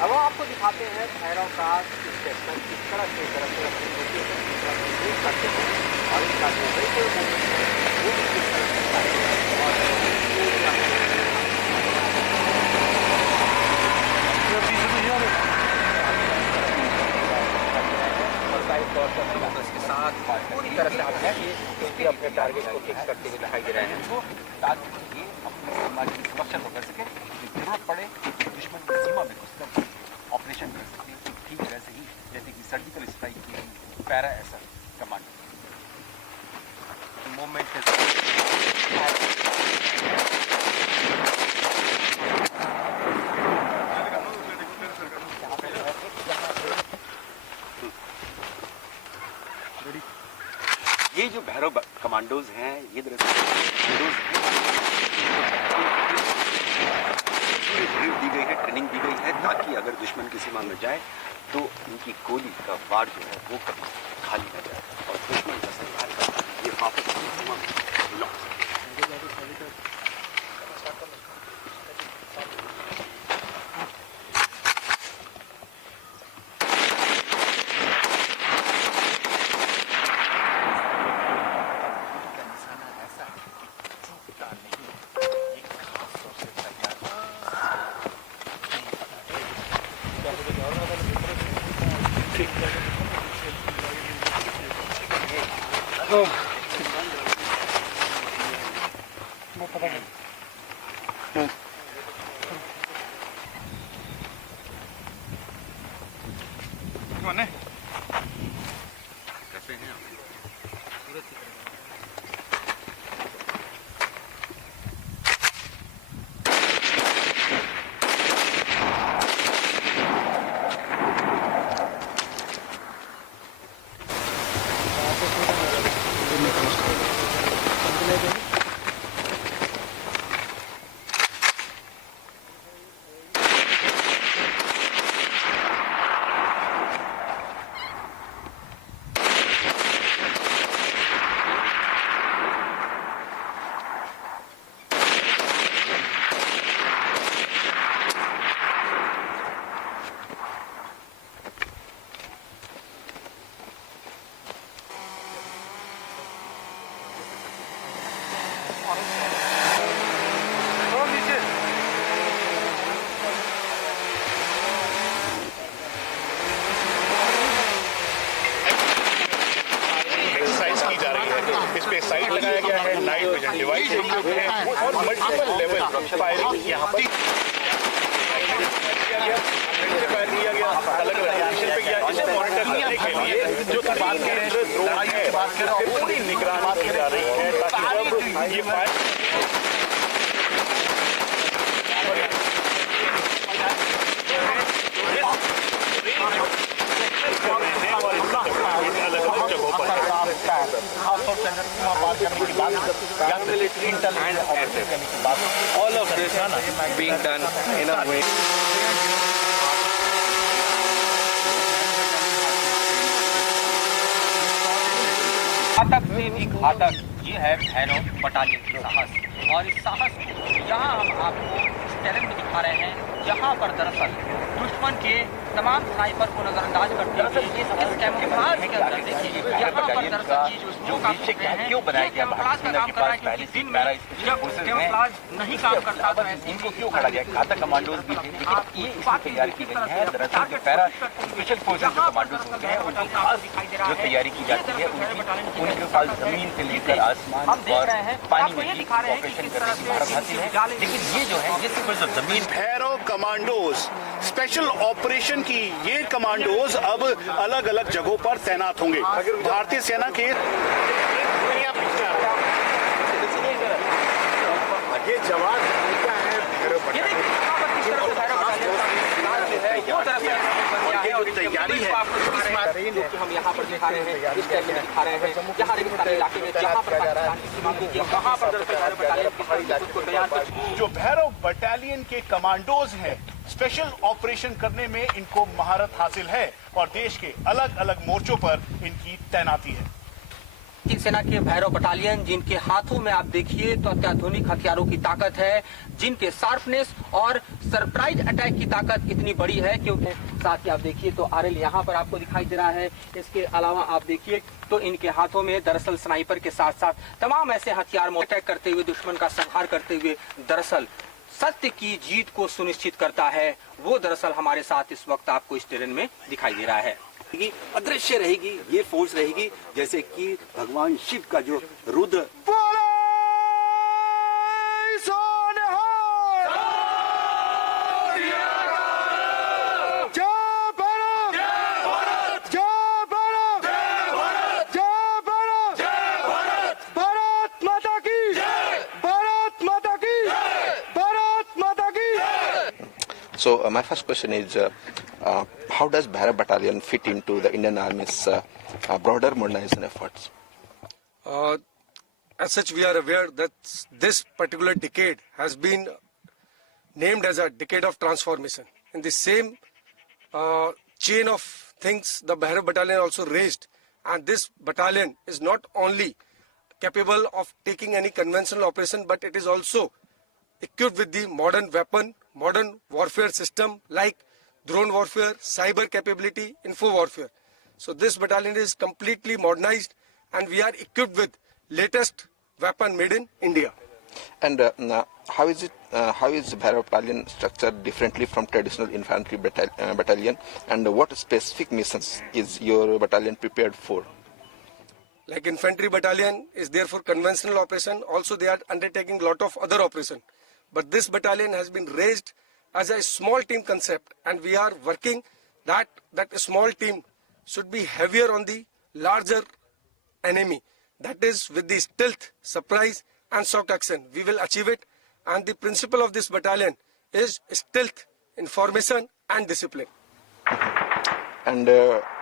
अब आपको दिखाते हैं भैरव का स्टेशन किस तरह से दरअसल अपनी ड्यूटी करते हैं और इनका जो बिल्कुल वो भी किस तरह से करते हैं और इसके साथ पूरी तरह से आप उसकी अपने टारगेट को फिक्स करते हुए दिखाई दे रहे हैं ताकि ये अपने समाज की सुरक्षा तो कर सके, जरूरत पड़े दुश्मन की सीमा में घुसकर ऑपरेशन कर सकते हैं। ठीक वैसे ही जैसे कि सर्जिकल स्ट्राइक की पैरा एसर कमांडो मूवमेंट ये जो भैरव कमांडोज हैं ये दरअसल ड्रिल दी गई है, ट्रेनिंग दी गई है ताकि अगर दुश्मन की सीमा में जाए तो उनकी गोली का वार जो है वो कभी खाली न जाए और दुश्मन का संहार कर ये वापस अपनी सीमा में लौट सके। कैसे हैं आप? साइट लगाया गया है, नाइट विजन डिवाइस है और मल्टीपल लेवल फायरिंग यहाँ पर फायर किया गया, अलग अलग एक्शन पे किया, इसे मॉनिटर करने के लिए जो बात करें ड्रोन है पूरी निगरानी की जा रही है ताकि जब ये fire all of this being done in a way घातक से भी घातक ये है भैरव बटालियन की साहस। और इस साहस को यहाँ हम आपको इस टैलेंट में दिखा रहे हैं जहाँ पर दरअसल दुश्मन के तमाम स्नाइपर को नजरअंदाज करते हुए इस कैमोफ्लेज के अंदर देखिए यहाँ पर दरअसल जो क्यों बनाया गया कैमोफ्लेज का काम कर रहा है क्योंकि दिन में जब कैमोफ्लेज नहीं काम करता तो इनको क्यों खड़ा गया? घातक कमांडोज भी थे लेकिन ये इसकी तैयारी की गई है। दरअसल जो पैरा स्पेशल फोर्सेस जो कमांडोज होते हैं उनकी खास जो तैयारी की जाती है उनके पास जमीन से लेकर आसमान और पानी में भी ऑपरेशन करने की महारत हासिल है। लेकिन ये जो है ये सिर्फ जो जमीन भैरव कमांडोज, स्पेशल ऑपरेशन की ये कमांडोज अब अलग अलग जगहों पर तैनात होंगे। भारतीय सेना के ये जवान क्या है भैरव बटालियन तैयारी है हम यहाँ पर दिखा रहे हैं, इस टाइप में दिखा रहे हैं, यहाँ रेगिस्तानी इलाके में जहाँ पर पाकिस्तान की सीमा में वहाँ पर दरअसल भैरव बटालियन की खुद को तैयार कर जो भैरव बटालियन के कमांडोज हैं, स्पेशल ऑपरेशन करने में इनको महारत हासिल है और देश के अलग अलग मोर्चों पर इनकी तैनाती है। सेना के भैरव बटालियन, जिनके हाथों में आप देखिए तो अत्याधुनिक हथियारों की ताकत है, जिनके शार्पनेस और सरप्राइज अटैक की ताकत इतनी बड़ी है क्योंकि साथ ही आप देखिए तो आरएल यहाँ पर आपको दिखाई दे रहा है। इसके अलावा आप देखिए तो इनके हाथों में दरअसल स्नाइपर के साथ साथ तमाम ऐसे हथियार अटैक करते हुए दुश्मन का संहार करते हुए दरअसल सत्य की जीत को सुनिश्चित करता है। वो दरअसल हमारे साथ इस वक्त आपको इस टेरेन में दिखाई दे रहा है। अदृश्य रहेगी, ये फोर्स रहेगी जैसे कि भगवान शिव का जो Rudra So my first question is, how does Bharat Battalion fit into the Indian Army's broader modernization efforts? As such, we are aware that this particular decade has been named as a decade of transformation. In the same chain of things, the Bharat Battalion also raised, and this battalion is not only capable of taking any conventional operation, but it is also equipped with the modern weapon, modern warfare system like drone warfare, cyber capability, info warfare. So this battalion is completely modernized and we are equipped with latest weapon made in India. And how is Bharat Battalion structured differently from traditional infantry battalion, and what specific missions is your battalion prepared for? Like infantry battalion is there for conventional operation, also they are undertaking lot of other operation. But this battalion has been raised as a small team concept, and we are working that small team should be heavier on the larger enemy. That is with the stealth, surprise and shock action. We will achieve it, and the principle of this battalion is stealth, information and discipline. And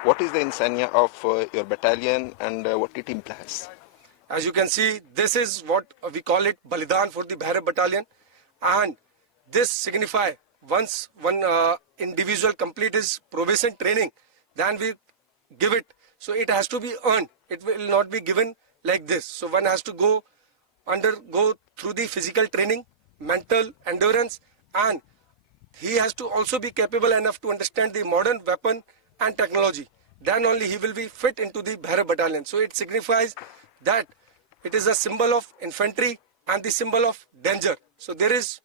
what is the insignia of your battalion and what it implies? As you can see, this is what we call it Balidan for the Bharat Battalion, and this signify once one individual complete his probation training, then we give it. So it has to be earned. It will not be given like this. So one has to go through the physical training, mental endurance, and he has to also be capable enough to understand the modern weapon and technology. Then only he will be fit into the Bharat Battalion. So it signifies that it is a symbol of infantry and the symbol of danger. So there is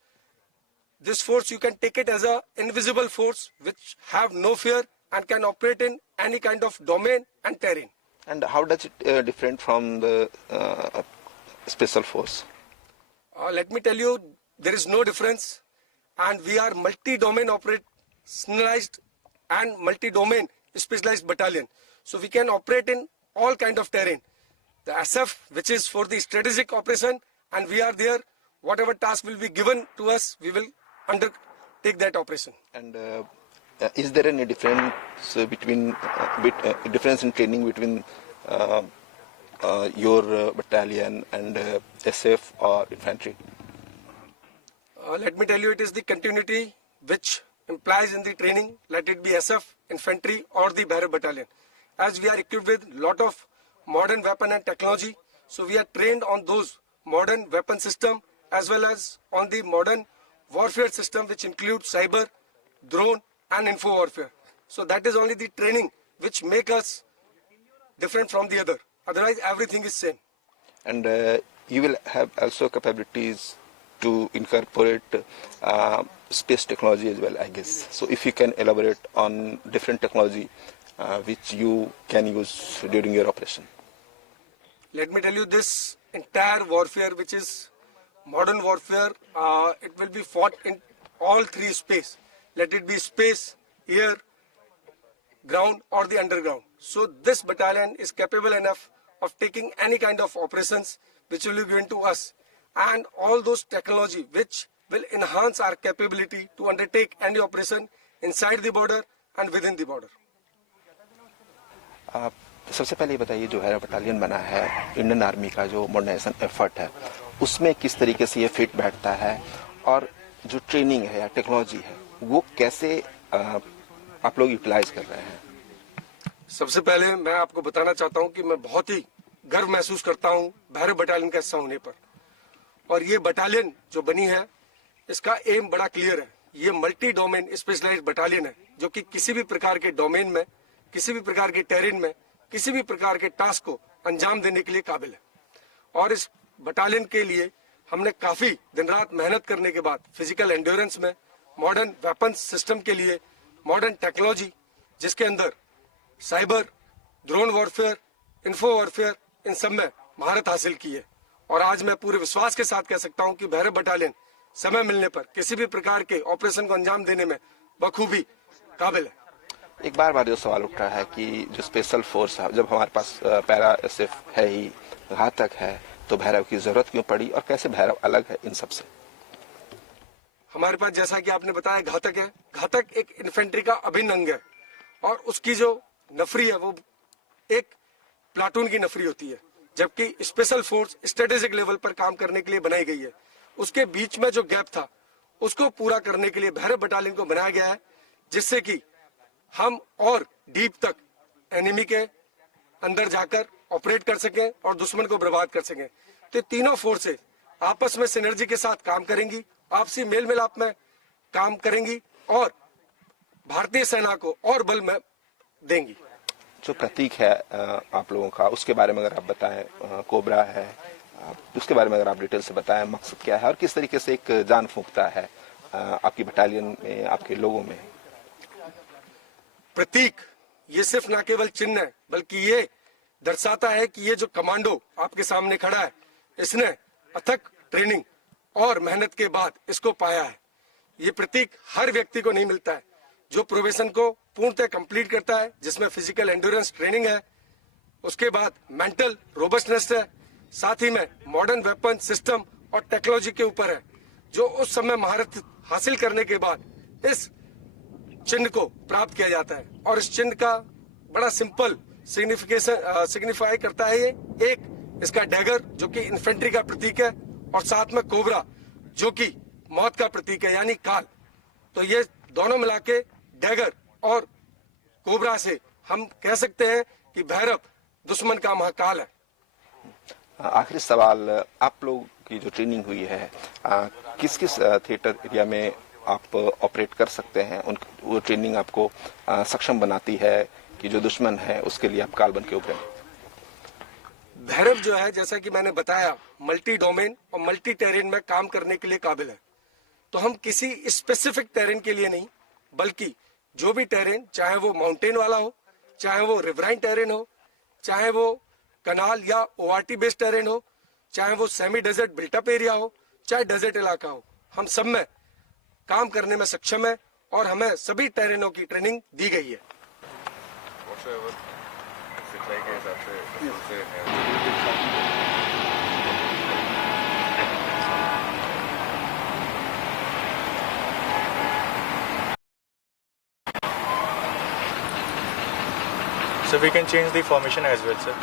this force, you can take it as a invisible force which have no fear and can operate in any kind of domain and terrain. And how does it different from the special force? Let me tell you, there is no difference, and we are multi-domain operationalized and multi-domain specialized battalion. So we can operate in all kind of terrain. The SF, which is for the strategic operation, and we are there. Whatever task will be given to us, we will undertake that operation. And is there any difference difference in training between your battalion and SF or infantry? Let me tell you, it is the continuity which implies in the training, let it be SF, infantry or the Bharat Battalion. As we are equipped with lot of modern weapon and technology, so we are trained on those modern weapon system as well as on the modern warfare system which includes cyber, drone and info warfare. So that is only the training which make us different from the other. Otherwise everything is same. And you will have also capabilities to incorporate space technology as well, I guess. So if you can elaborate on different technology which you can use during your operation. Let me tell you, this entire warfare which is modern warfare, it will be fought in all three space, let it be space, air, ground or the underground. So this battalion is capable enough of taking any kind of operations which will be given to us, and all those technology which will enhance our capability to undertake any operation inside the border and within the border. सबसे पहले बताइए, जो है battalion बना है Indian army का जो modernisation effort है उसमें किस तरीके से ये फिट बैठता है, और जो ट्रेनिंग है या टेक्नोलॉजी है वो कैसे आप लोग यूटिलाइज कर रहे हैं? सबसे पहले मैं आपको बताना चाहता हूं कि मैं बहुत ही गर्व महसूस करता हूं भैरव बटालियन का हिस्सा होने पर। और ये बटालियन जो बनी है इसका एम बड़ा क्लियर है। ये मल्टी डोमेन स्पेशलाइज्ड बटालियन है जो कि किसी भी प्रकार के डोमेन में, किसी भी प्रकार के टेरेन में, किसी भी प्रकार के टास्क को अंजाम देने के लिए काबिल है। और इस बटालियन के लिए हमने काफी दिन रात मेहनत करने के बाद फिजिकल एंड्योरेंस में, मॉडर्न वेपन सिस्टम के लिए मॉडर्न टेक्नोलॉजी जिसके अंदर cyber, drone warfare, info warfare, इन सब में महारत हासिल की है। और आज मैं पूरे विश्वास के साथ कह सकता हूं कि भैरव बटालियन समय मिलने पर किसी भी प्रकार के ऑपरेशन को अंजाम देने में बखूबी काबिल है। एक बार जो सवाल उठ रहा है कि जो स्पेशल फोर्स है, जब हमारे पास पैरा एसएफ है ही, घातक है, तो भैरव की जरूरत क्यों पड़ी और कैसे भैरव अलग है इन सब से? हमारे पास जैसा कि आपने बताया घातक है। घातक एक इन्फेंट्री का अभिन्न अंग है और उसकी जो नफरी है वो एक प्लाटून की नफरी होती है, जबकि स्पेशल फोर्स स्ट्रेटेजिक लेवल पर काम करने के लिए बनाई गई है। उसके बीच में जो गैप था उसको पूरा करने के लिए भैरव बटालियन को बनाया गया है, जिससे कि हम और डीप तक एनिमी के अंदर जाकर ऑपरेट कर सकें और दुश्मन को बर्बाद कर सकें। तो तीनों फोर्सेस आपस में सिनर्जी के साथ काम करेंगी, आपसी मेल मिलाप में काम करेंगी और भारतीय सेना को और बल में देंगी। जो प्रतीक है आप लोगों का, उसके बारे में अगर आप बताएं, कोबरा है, उसके बारे में अगर आप डिटेल से बताएं, मकसद क्या है और किस तरीके से एक जान फूंकता है आपकी बटालियन में, आपके लोगों में? प्रतीक ये सिर्फ न केवल चिन्ह है, बल्कि ये दर्शाता है कि ये जो कमांडो आपके सामने खड़ा है इसने अथक ट्रेनिंग और मेहनत के बाद इसको पाया है। ये प्रतीक हर व्यक्ति को नहीं मिलता है जो प्रोबेशन को पूर्णतः कंप्लीट करता है, जिसमें फिजिकल एंड्योरेंस ट्रेनिंग है, उसके बाद मेंटल रोबस्टनेस है, साथ ही में मॉडर्न वेपन सिस्टम और टेक्नोलॉजी के ऊपर है, जो उस समय महारत हासिल करने के बाद इस चिन्ह को प्राप्त किया जाता है। और इस चिन्ह का बड़ा सिंपल सिग्निफाई करता है। ये एक इसका डैगर जो कि इन्फेंट्री का प्रतीक है और साथ में कोबरा जो कि मौत का प्रतीक है यानी काल। तो ये दोनों मिला के डैगर और कोबरा से हम कह सकते हैं कि भैरव दुश्मन का महाकाल है। आखिरी सवाल, आप लोग की जो ट्रेनिंग हुई है किस किस थिएटर एरिया में आप ऑपरेट कर सकते हैं? वो ट्रेनिंग आपको सक्षम बनाती है कि जो दुश्मन है उसके लिए आप काल बन के उभरें? भैरव जो है, जैसा कि मैंने बताया, मल्टी डोमेन और मल्टी टेरेन में काम करने के लिए काबिल है। तो हम किसी स्पेसिफिक टेरेन के लिए नहीं, बल्कि जो भी टेरेन, चाहे वो माउंटेन वाला हो, चाहे वो रिवराइन टेरेन हो, चाहे वो कनाल या ओआरटी बेस्ड टेरेन हो, चाहे वो सेमी डेजर्ट बिल्टअप एरिया हो, चाहे डेजर्ट इलाका हो, हम सब में काम करने में सक्षम है और हमें सभी टेरेनों की ट्रेनिंग दी गई है। सिखलाई के हिसाब से So we can change the formation as well, sir.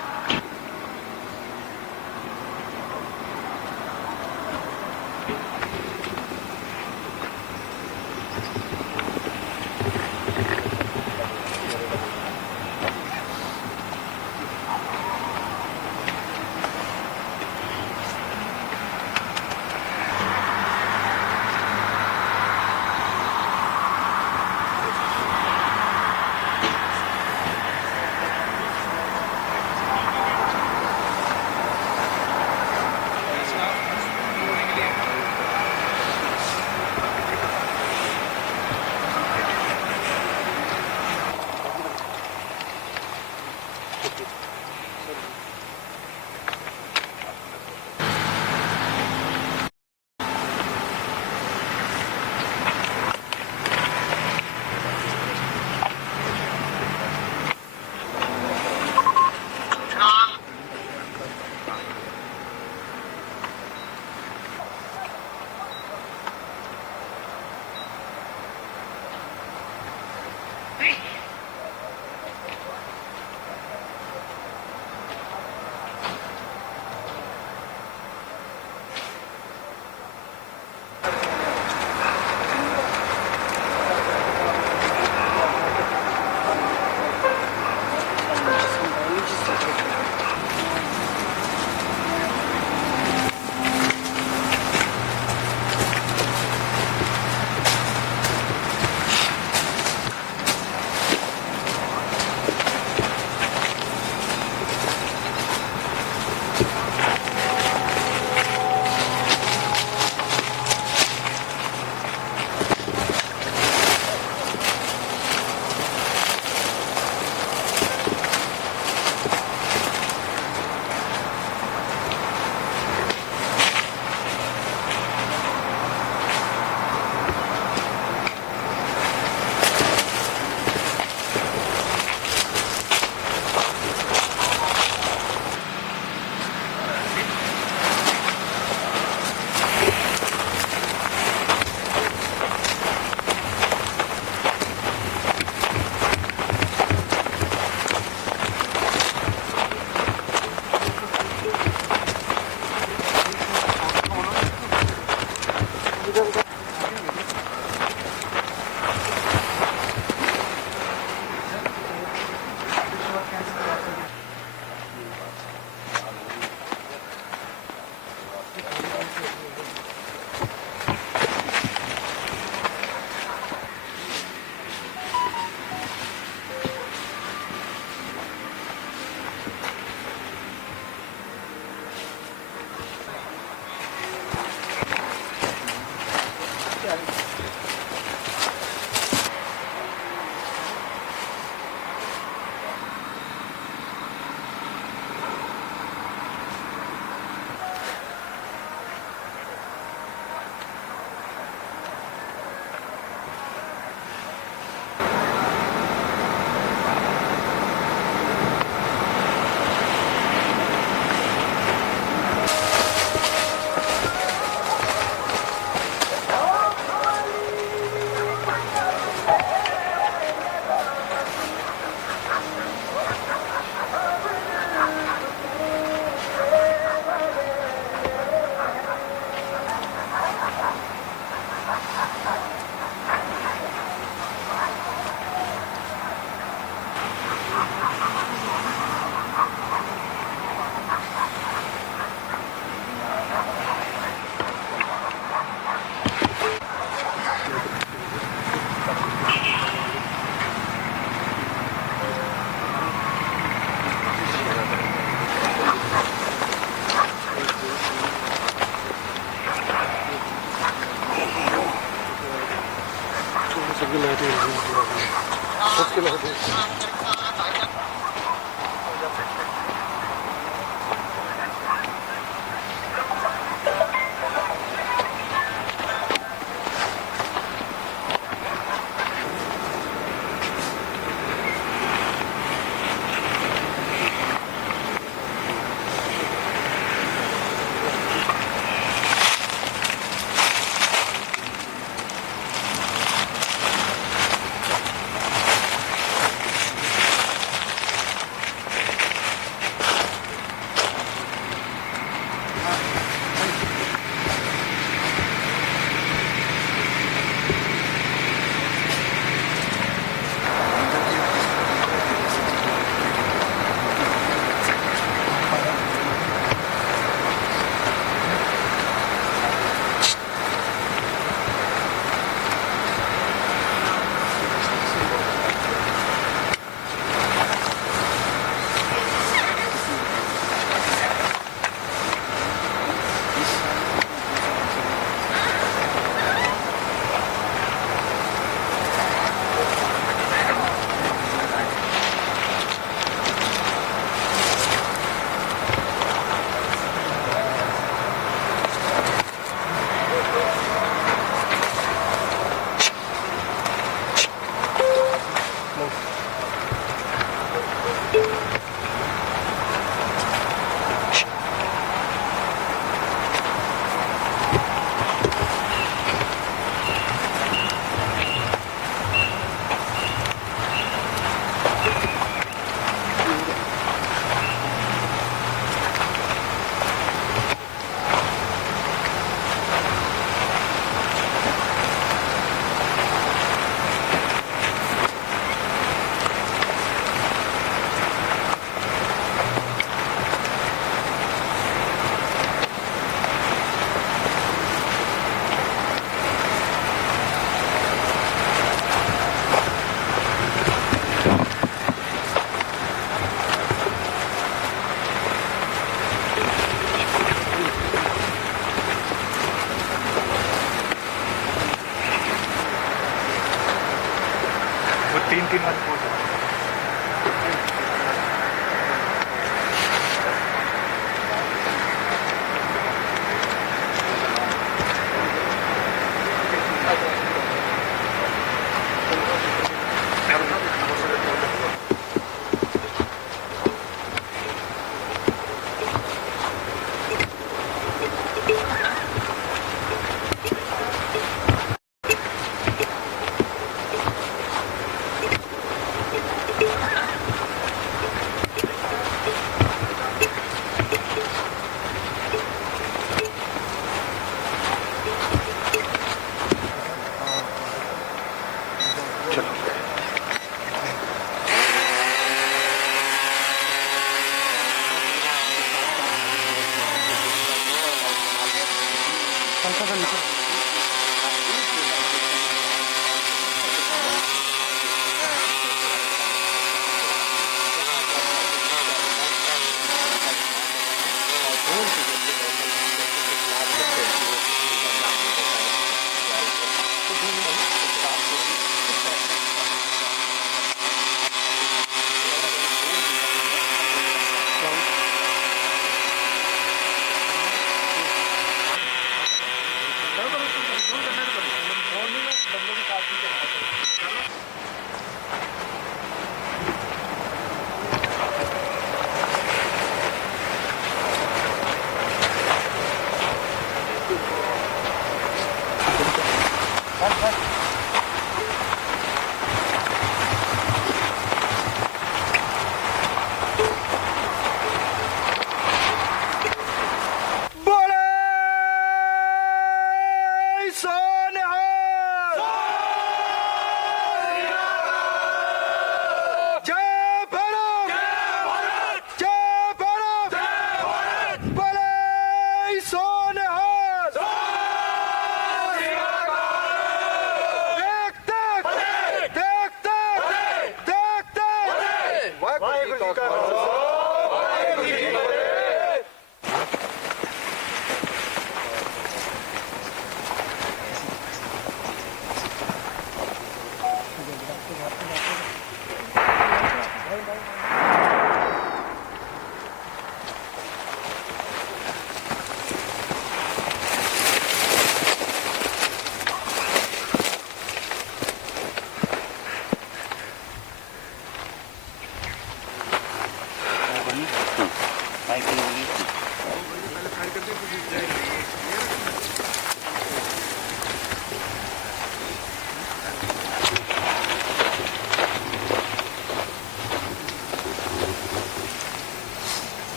वो 3-3 वाली पोस्ट है।